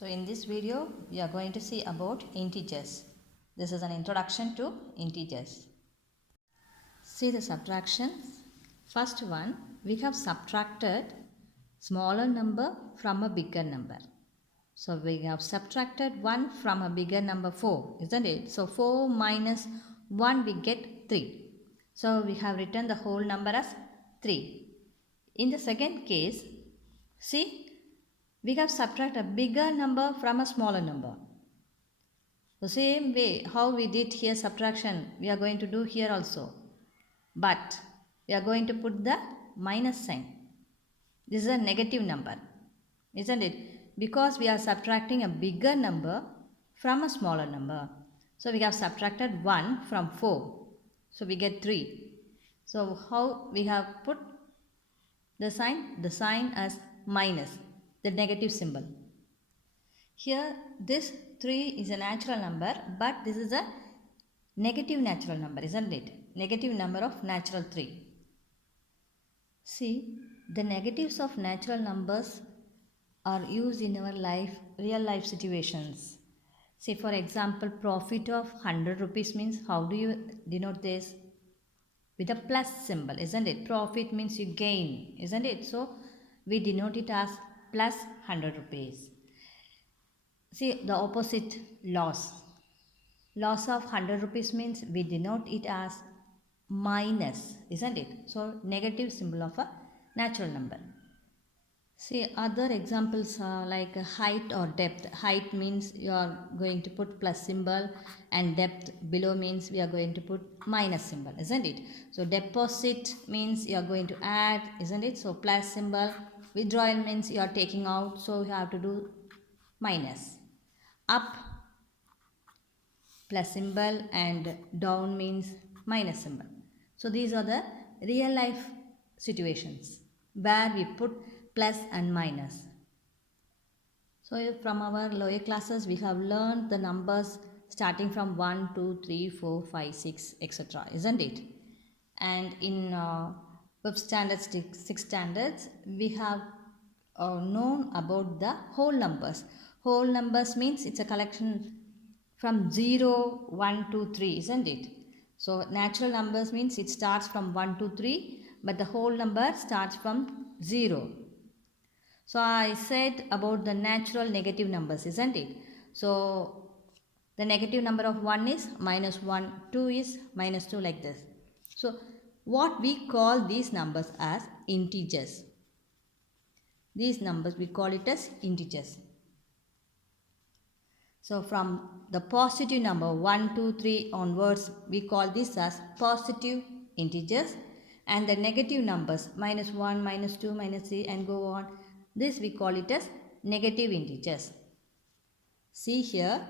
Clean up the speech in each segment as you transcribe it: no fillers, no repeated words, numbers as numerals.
So in this video we are going to see about integers. This is an introduction to integers. See the subtractions. First one, we have subtracted smaller number from a bigger number. So we have subtracted 1 from a bigger number 4, isn't it? So 4 minus 1 we get 3. So we have written the whole number as 3. In the second case, see, we have subtracted a bigger number from a smaller number. The same way how we did here subtraction, we are going to do here also. But we are going to put the minus sign. This is a negative number, isn't it? Because we are subtracting a bigger number from a smaller number. So we have subtracted 1 from 4. So we get 3. So how we have put the sign? The sign as minus, the negative symbol. Here this 3 is a natural number, but this is a negative natural number, isn't it? Negative number of natural 3. See, the negatives of natural numbers are used in our life, real life situations. Say for example, profit of 100 rupees means, how do you denote this? With a plus symbol, isn't it? Profit means you gain, isn't it? So we denote it as plus 100 rupees. See the opposite, loss. Loss of 100 rupees means we denote it as minus, isn't it? So negative symbol of a natural number. See other examples are like height or depth. Height means you are going to put plus symbol, and depth below means we are going to put minus symbol, isn't it? So deposit means you are going to add, isn't it? So plus symbol. Withdrawal means you are taking out, so you have to do minus. Up plus symbol and down means minus symbol. So these are the real life situations where we put plus and minus. So from our lower classes we have learned the numbers starting from 1, 2, 3, 4, 5, 6, etc. Isn't it? And in 5th standard, 6th standards we have known about the whole numbers. Whole numbers means it's a collection from 0, 1, 2, 3, isn't it? So natural numbers means it starts from 1, 2, 3, but the whole number starts from 0. So I said about the natural negative numbers, isn't it? So the negative number of 1 is minus 1, 2 is minus 2, like this. So what we call these numbers as integers. These numbers we call it as integers. So from the positive number 1, 2, 3 onwards, we call this as positive integers, and the negative numbers minus 1, minus 2, minus 3 and go on, this we call it as negative integers. See here,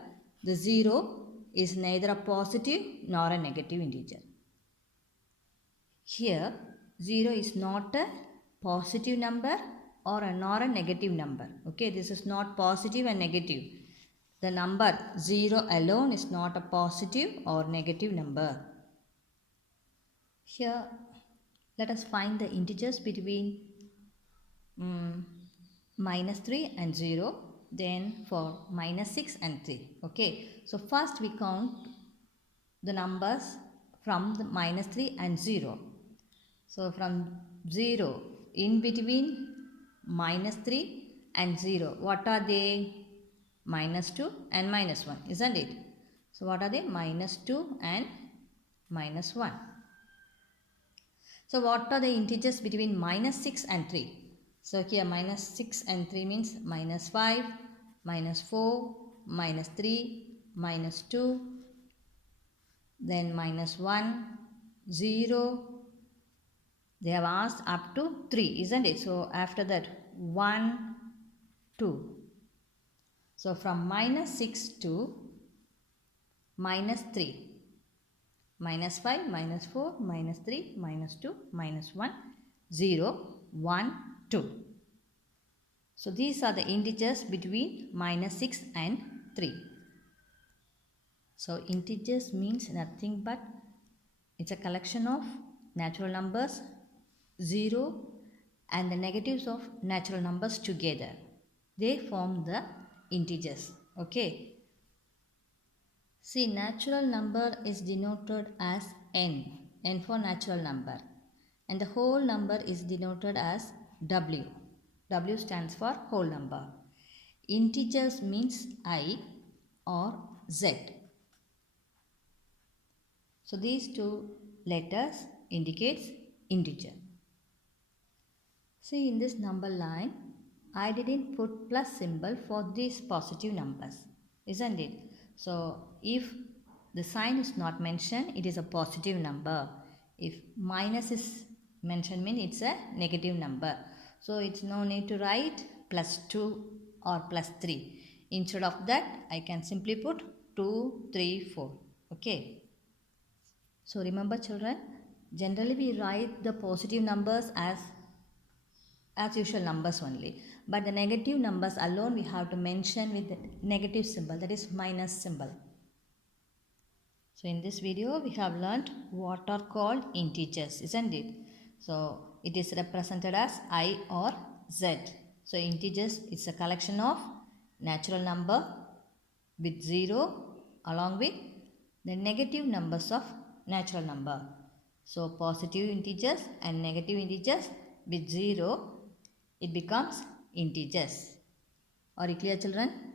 the 0 is neither a positive nor a negative integer. Here 0 is not a positive number or nor a negative number. Okay, this is not positive and negative. The number 0 alone is not a positive or negative number. Here, let us find the integers between minus 3 and 0. Then for minus 6 and 3. Okay, so first we count the numbers from the minus 3 and 0. So from 0, in between minus 3 and 0, what are they? Minus 2 and minus 1, isn't it? So what are they? Minus 2 and minus 1. So what are the integers between minus 6 and 3? So here minus 6 and 3 means minus 5, minus 4, minus 3, minus 2, then minus 1, 0. They have asked up to 3, isn't it? So after that 1, 2. So from minus 6 to minus 3, minus 5, minus 4, minus 3, minus 2, minus 1, 0, 1, 2. So these are the integers between minus 6 and 3. So integers means nothing but it's a collection of natural numbers, 0 and the negatives of natural numbers together. They form the integers. Okay. See, natural number is denoted as n for natural number, and the whole number is denoted as w. W stands for whole number. Integers means I or Z. So these two letters indicates integer. See, in this number line, I didn't put plus symbol for these positive numbers, isn't it? So if the sign is not mentioned, it is a positive number. If minus is mentioned, means it's a negative number. So it's no need to write plus 2 or plus 3. Instead of that, I can simply put 2, 3, 4. Okay. So remember children, generally we write the positive numbers as usual numbers only, but the negative numbers alone we have to mention with the negative symbol, that is minus symbol. So in this video we have learnt what are called integers, isn't it? So it is represented as I or Z. So integers is a collection of natural number with 0 along with the negative numbers of natural number. So positive integers and negative integers with 0, it becomes integers. Are you clear children?